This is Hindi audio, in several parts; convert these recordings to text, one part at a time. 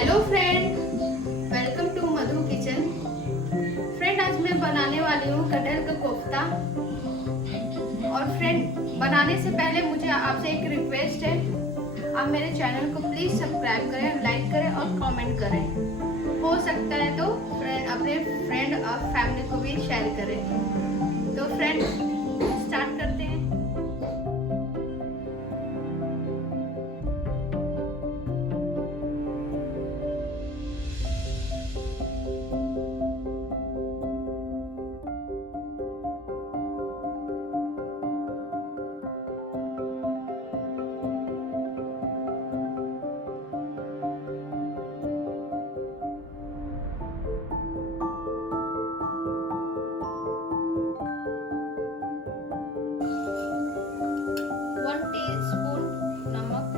Hello friend, welcome to Madhu kitchen. Friend, आज मैं बनाने वाली हूँ कटहल का कोफ्ता। और फ्रेंड, बनाने से पहले मुझे आपसे एक रिक्वेस्ट है, आप मेरे चैनल को प्लीज़ सब्सक्राइब करें, लाइक करें और कमेंट करें। हो सकता है तो फ्रेंड अपने फ्रेंड और फैमिली को भी शेयर करें। तो फ्रेंड, स्टार्ट करते हैं। टीस्पून नमक,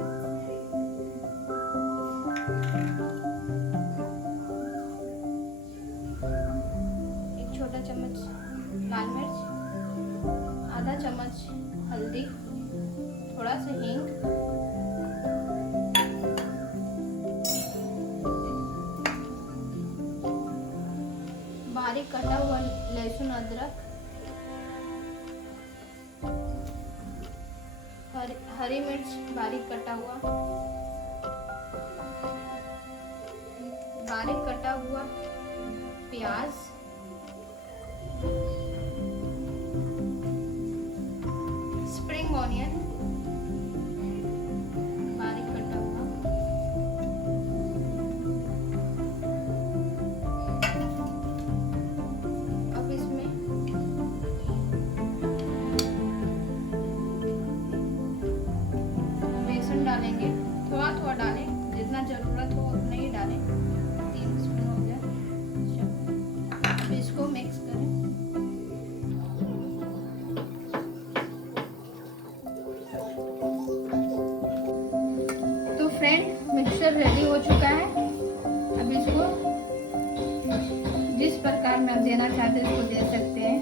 1 छोटा चम्मच लाल मिर्च, आधा चम्मच हल्दी, थोड़ा सा हींग, बारीक कटा हुआ लहसुन अदरक, हरी मिर्च बारीक कटा हुआ, बारीक कटा हुआ प्याज, स्प्रिंग ऑनियन बारीक कटा हुआ, अब इसमें बेसन डालेंगे। थोड़ा थोड़ा डालें, जितना जरूरत हो उतना ही डालें। 3 स्पून हो गया। अब इसको मिक्स करें। तो फ्रेंड, मिक्सचर रेडी हो चुका है। अब इसको जिस प्रकार में आप देना चाहते हैं इसको दे सकते हैं।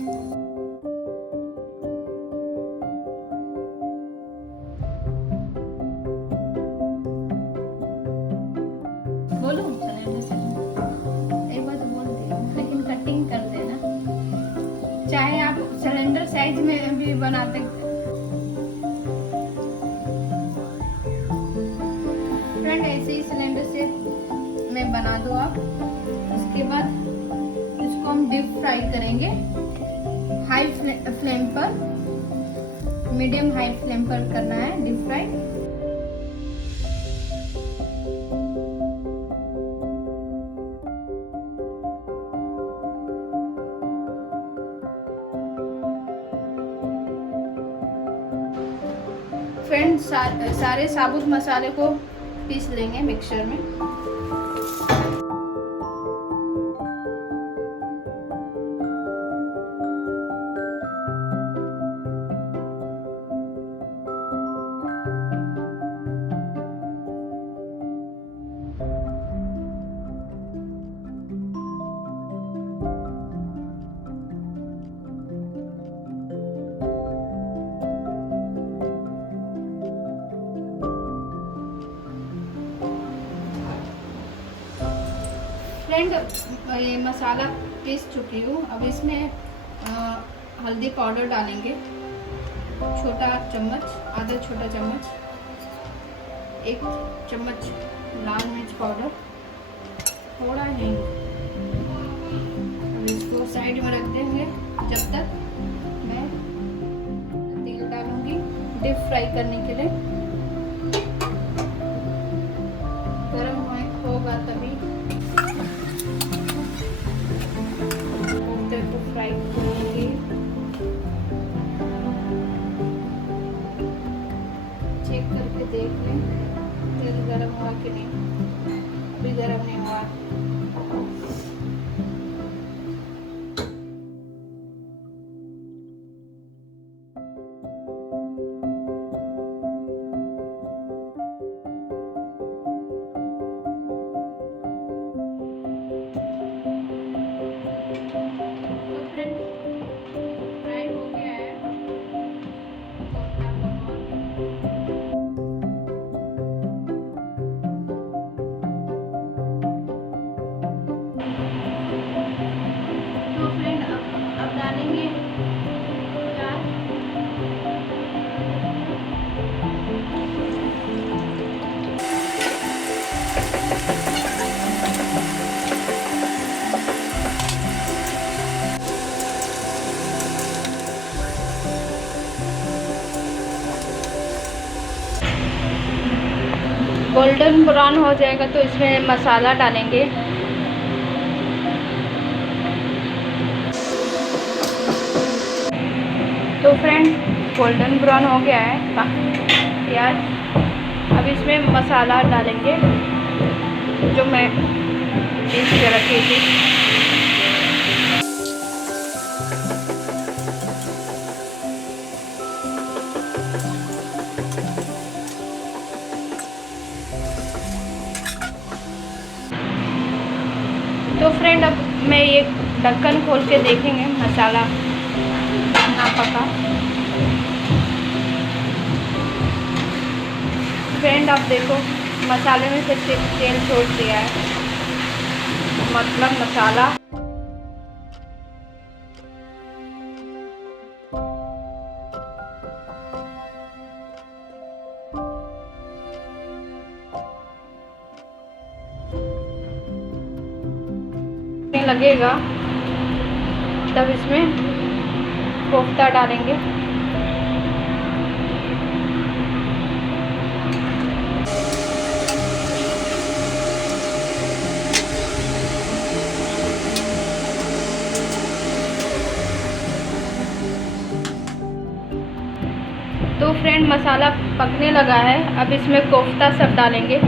बोलूं सिलेंडर से एक बार तो बोलती हूँ, लेकिन कटिंग कर देना। चाहे आप सिलेंडर साइज में भी बनाते हैं। फ्रेंड, ऐसे ही सिलेंडर से में बना दो आप। इसके बाद इसको हम डीप फ्राई करेंगे हाई फ्लेम पर, मीडियम हाई फ्लेम पर करना है डीप फ्राई। फ्रेंड, सारे साबुत मसाले को पीस लेंगे मिक्सचर में। फ्रेंड, ये मसाला पीस चुकी हूँ। अब इसमें हल्दी पाउडर डालेंगे, छोटा चम्मच, आधा छोटा चम्मच, 1 चम्मच लाल मिर्च पाउडर, थोड़ा हींग। अब इसको साइड में रख देंगे जब तक मैं तेल डालूंगी डीप फ्राई करने के लिए। गर्म होगा तभी फ्राई करेंगे। चेक करके देख लें तेल गरम हुआ कि नहीं। अभी गरम नहीं हुआ। गोल्डन ब्राउन हो जाएगा तो इसमें मसाला डालेंगे। तो फ्रेंड गोल्डन ब्राउन हो गया है प्याज। अब इसमें मसाला डालेंगे जो मैं पीस के रखी थी। तो फ्रेंड अब मैं ये ढक्कन खोल के देखेंगे मसाला ना पका। फ्रेंड आप देखो मसाले में से तेल छोड़ दिया है, मतलब मसाला लगेगा तब इसमें कोफ्ता डालेंगे। तो फ्रेंड मसाला पकने लगा है, अब इसमें कोफ्ता सब डालेंगे।